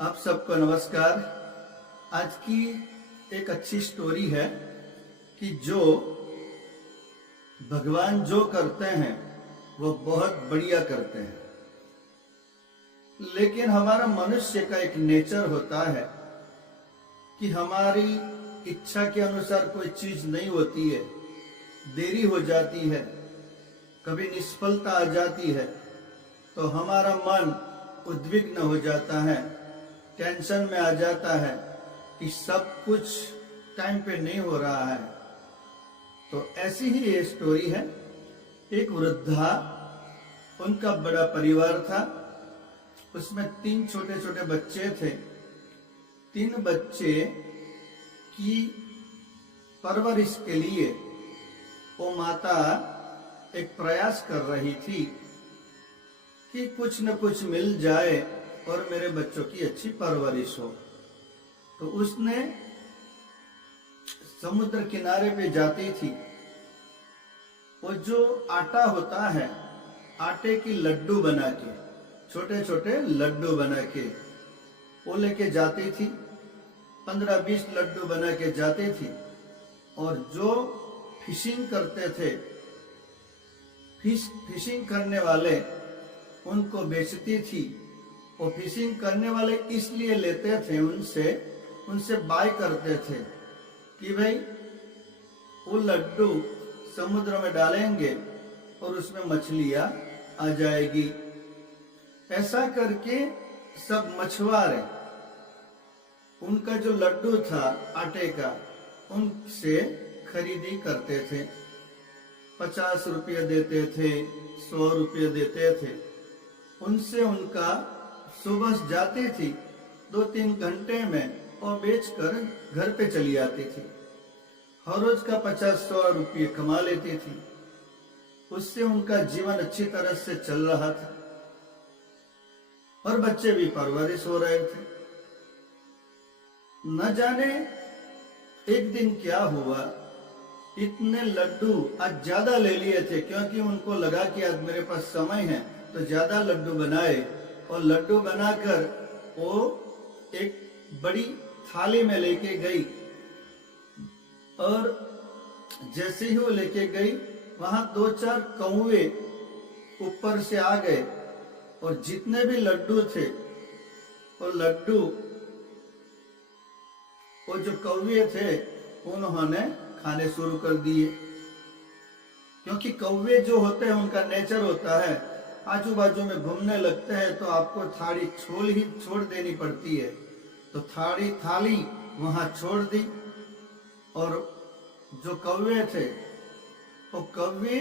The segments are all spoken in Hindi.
आप सबको नमस्कार। आज की एक अच्छी स्टोरी है कि जो भगवान जो करते हैं वो बहुत बढ़िया करते हैं, लेकिन हमारा मनुष्य का एक नेचर होता है कि हमारी इच्छा के अनुसार कोई चीज नहीं होती है, देरी हो जाती है, कभी निष्फलता आ जाती है तो हमारा मन उद्विग्न हो जाता है, टेंशन में आ जाता है कि सब कुछ टाइम पे नहीं हो रहा है। तो ऐसी ही ये स्टोरी है। एक वृद्धा, उनका बड़ा परिवार था, उसमें 3 छोटे छोटे बच्चे थे। 3 बच्चे की परवरिश के लिए वो माता एक प्रयास कर रही थी कि कुछ न कुछ मिल जाए और मेरे बच्चों की अच्छी परवरिश हो। तो उसने समुद्र किनारे पे जाती थी, वो जो आटा होता है, आटे की लड्डू बना के, छोटे छोटे लड्डू बना के वो लेके जाती थी। 15-20 लड्डू बना के जाती थी और जो फिशिंग करते थे, फिशिंग करने वाले उनको बेचती थी। वो फिशिंग करने वाले इसलिए लेते थे, उनसे बाय करते थे कि भाई वो लड्डू समुद्र में डालेंगे और उसमें मछलियां आ जाएगी। ऐसा करके सब मछुआरे उनका जो लड्डू था आटे का, उनसे खरीदी करते थे। 50 रुपये देते थे, 100 रुपये देते थे। उनसे उनका सुबह जाती थी, 2-3 घंटे में और बेचकर घर पे चली आती थी। हर रोज का 50-100 रुपये कमा लेती थी। उससे उनका जीवन अच्छी तरह से चल रहा था और बच्चे भी परवरिश हो रहे थे। न जाने एक दिन क्या हुआ, इतने लड्डू आज ज्यादा ले लिए थे, क्योंकि उनको लगा कि आज मेरे पास समय है तो ज्यादा लड्डू बनाए। और लड्डू बनाकर वो एक बड़ी थाली में लेके गई और जैसे ही वो लेके गई, वहां 2-4 कौवे ऊपर से आ गए और जितने भी लड्डू थे वो लड्डू, वो जो कौवे थे उन्होंने खाने शुरू कर दिए। क्योंकि कौवे जो होते हैं उनका नेचर होता है, आजू बाजू में घूमने लगते हैं तो आपको थाली छोड़ देनी पड़ती है। तो थाली वहां छोड़ दी और जो कौवे थे वो कौवे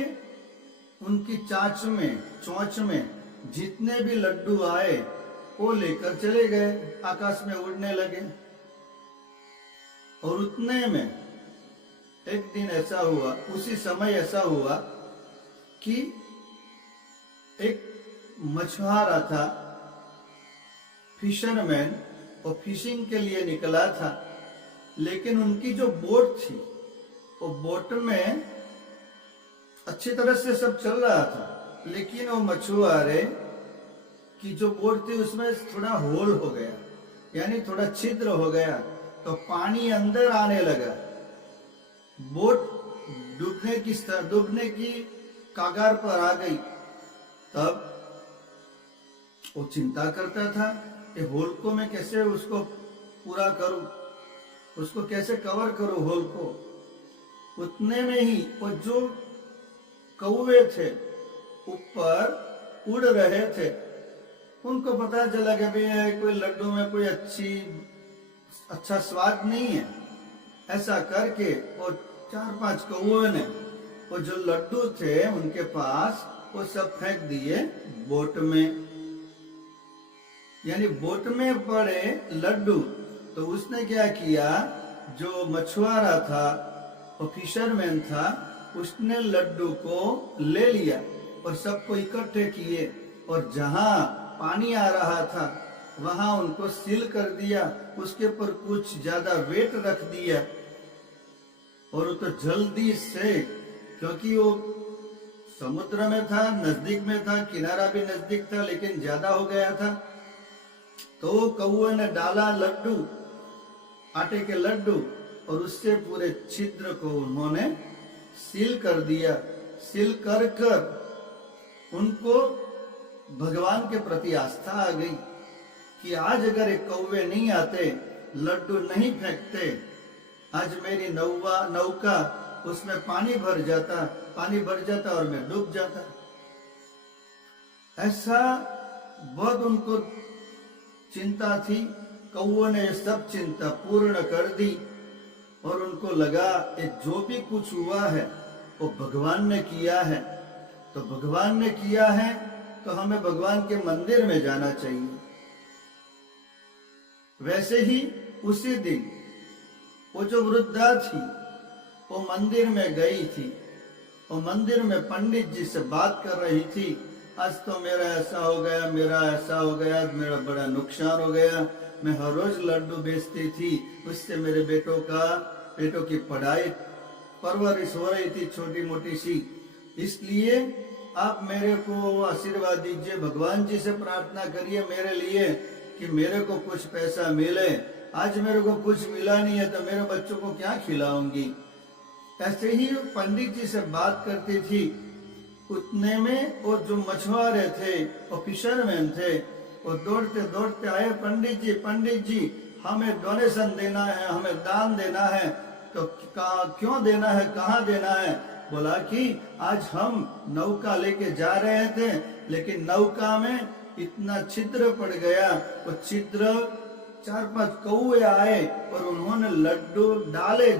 उनकी चोंच में जितने भी लड्डू आए वो लेकर चले गए, आकाश में उड़ने लगे। और उतने में एक दिन ऐसा हुआ, उसी समय ऐसा हुआ कि एक मछुआरा था, फिशरमैन, वो फिशिंग के लिए निकला था। लेकिन उनकी जो बोट थी, वो बोट में अच्छी तरह से सब चल रहा था, लेकिन वो मछुआरे की जो बोट थी उसमें थोड़ा होल हो गया, यानी थोड़ा छिद्र हो गया, तो पानी अंदर आने लगा। बोट डूबने की कागार पर आ गई। तब वो चिंता करता था कि होल को मैं कैसे उसको पूरा करूं, उसको कैसे कवर करूं होल को। उतने में ही वो जो कौवे थे ऊपर उड़ रहे थे, उनको पता चला कि भाई कोई लड्डू में कोई अच्छा स्वाद नहीं है। ऐसा करके वो 4-5 कौवे ने वो जो लड्डू थे उनके पास वो सब फेंक दिए बोट में, यानी बोट में पड़े लड्डू। तो उसने क्या किया, जो मछुआरा था, वो फिशरमैन था, उसने लड्डू को ले लिया और सबको इकट्ठे किए और जहां पानी आ रहा था वहां उनको सील कर दिया, उसके ऊपर कुछ ज्यादा वेट रख दिया। और वो तो जल्दी से, क्योंकि वो समुद्र में था, नजदीक में था, किनारा भी नजदीक था, लेकिन ज्यादा हो गया था, तो वो कौवे ने डाला लड्डू, आटे के लड्डू, और उससे पूरे छिद्र को उन्होंने सील कर दिया। सील कर कर उनको भगवान के प्रति आस्था आ गई कि आज अगर एक कौवे नहीं आते, लड्डू नहीं फेंकते, आज मेरी नौका उसमें पानी भर जाता और मैं डूब जाता। ऐसा बहुत उनको चिंता थी। कौवे ने सब चिंता पूर्ण कर दी और उनको लगा कि जो भी कुछ हुआ है वो भगवान ने किया है, तो भगवान ने किया है तो हमें भगवान के मंदिर में जाना चाहिए। वैसे ही उसी दिन वो जो वृद्धा थी वो मंदिर में गई थी। वो मंदिर में पंडित जी से बात कर रही थी, आज तो मेरा ऐसा हो गया, मेरा ऐसा हो गया, मेरा बड़ा नुकसान हो गया, मैं हर रोज लड्डू बेचती थी, उससे मेरे बेटों की पढ़ाई परवरिश हो रही थी छोटी मोटी सी, इसलिए आप मेरे को आशीर्वाद दीजिए, भगवान जी से प्रार्थना करिए मेरे लिए कि मेरे को कुछ पैसा मिले। आज मेरे को कुछ मिला नहीं है तो मेरे बच्चों को क्या खिलाऊंगी। ऐसे ही पंडित जी से बात करती थी। उतने में वो जो मछुआरे थे, वो फिशरमैन थे, वो दौड़ते दौड़ते आए, पंडित जी हमें डोनेशन देना है, हमें दान देना है। तो क्यों देना है, कहाँ देना है? बोला कि आज हम नौका लेके जा रहे थे, लेकिन नौका में इतना छिद्र पड़ गया, वो छिद्र 4-5 कौवे आए और उन्होंने लड्डू डाले